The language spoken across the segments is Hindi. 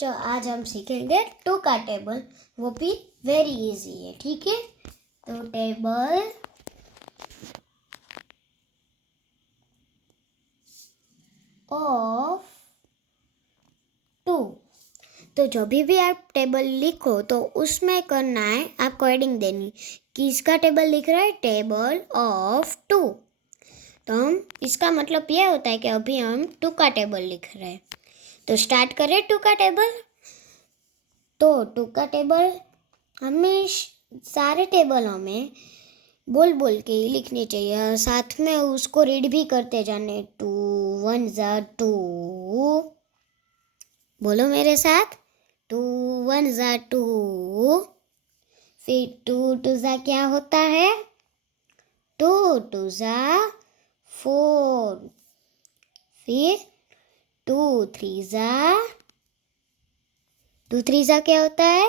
बच्चों, आज हम सीखेंगे टू का टेबल, वो भी वेरी इजी है। ठीक है, तो टेबल ऑफ टू। तो जो भी आप टेबल लिखो तो उसमें करना है आपको एडिंग देनी। किसका टेबल लिख रहा है? Table of two. तो हम इसका मतलब यह होता है कि अभी हम टू का टेबल लिख रहे हैं। तो स्टार्ट करें टू का टेबल। तो टू का टेबल हमें सारे टेबलों में बोल बोल के ही लिखनी चाहिए, साथ में उसको रीड भी करते जाने। 2 1 ज़ा 2, बोलो मेरे साथ, 2 1 ज़ा 2। फिर 2 2 ज़ा क्या होता है? 2 2 ज़ा 4। फिर 2 3 ज़ा 2 3 ज़ा क्या होता है?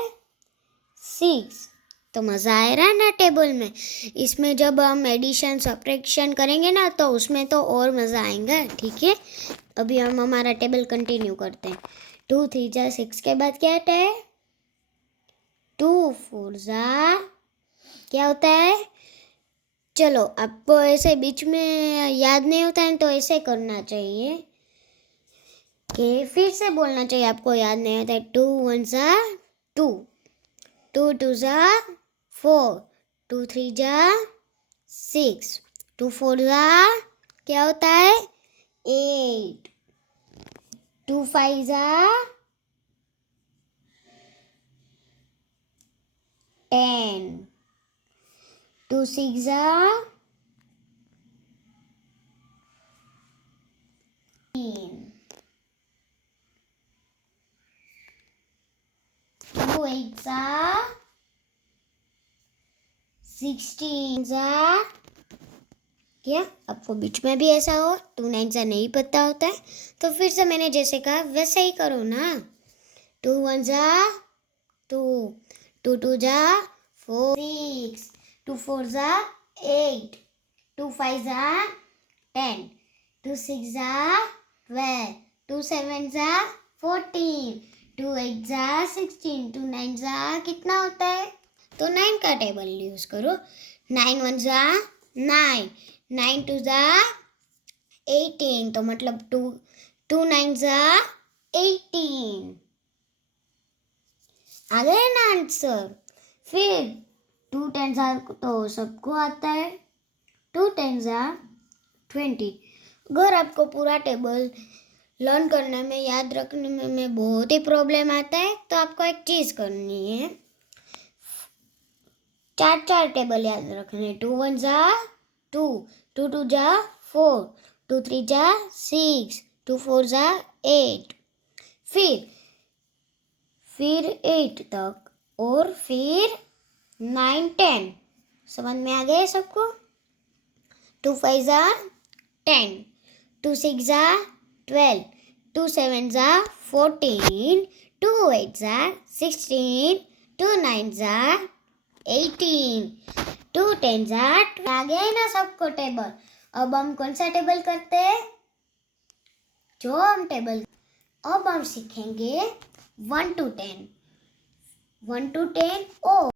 6। तो मज़ा आ रहा है ना टेबल में। इसमें जब हम एडिशन सब्ट्रैक्शन करेंगे ना तो उसमें तो और मज़ा आएगा। ठीक है, अभी हम हमारा टेबल कंटिन्यू करते हैं। 2 3 ज़ा 6 के बाद क्या आता है? 2 4 ज़ा क्या होता है? चलो, आपको ऐसे बीच में याद नहीं होता है तो ऐसे करना चाहिए कि फिर से बोलना चाहिए। आपको याद नहीं होता है। 2 1 ज़ा 2, 2 2 ज़ा 4, 2 3 ज़ा 6, 2 4 ज़ा क्या होता है? 8, 2 5 ज़ा 10, 2 6 ज़ा 2 8 ज़ा 16 ज़ा क्या आपको बीच में भी ऐसा हो? 2 9 ज़ा नहीं पता होता है तो फिर से मैंने जैसे कहा वैसे ही करो ना। 2 1 ज़ा 2, 2 2 ज़ा 4 6, 2 4 ज़ा 8, 2 5 ज़ा 10, 2 6 ज़ा 12, 2 7 ज़ा 14, 2 8 ज़ा 16, 2 9 ज़ा कितना होता है? तो 9 का टेबल यूज़ करो। 9 1 ज़ा 9, 9 2 ज़ा 18, तो मतलब 2 9 ज़ा 18। आ गए ना आंसर। फिर 2 10 ज़ा तो सबको आता है। 2 10 ज़ा 20। अगर आपको पूरा टेबल लर्न करने में, याद रखने में बहुत ही प्रॉब्लम आता है तो आपको एक चीज़ करनी है, 4 टेबल याद रखने। 2 1 ज़ा 2, 2 2 ज़ा 4, 2 3 ज़ा 6, 2 4 ज़ा 8, फिर 8 तक, और फिर 9 10। समझ में आ गया सबको? 2 5 ज़ा 10, 2 6 ज़ा 12, 2 7 ज़ा 14, 2 8 ज़ा 16, 2 9 ज़ा 18, 2 10 ज़ा। आ गया है ना सबको टेबल। अब हम कौन सा टेबल करते हैं? जो हम टेबल अब हम सीखेंगे 1 to 10, 1 to 10 और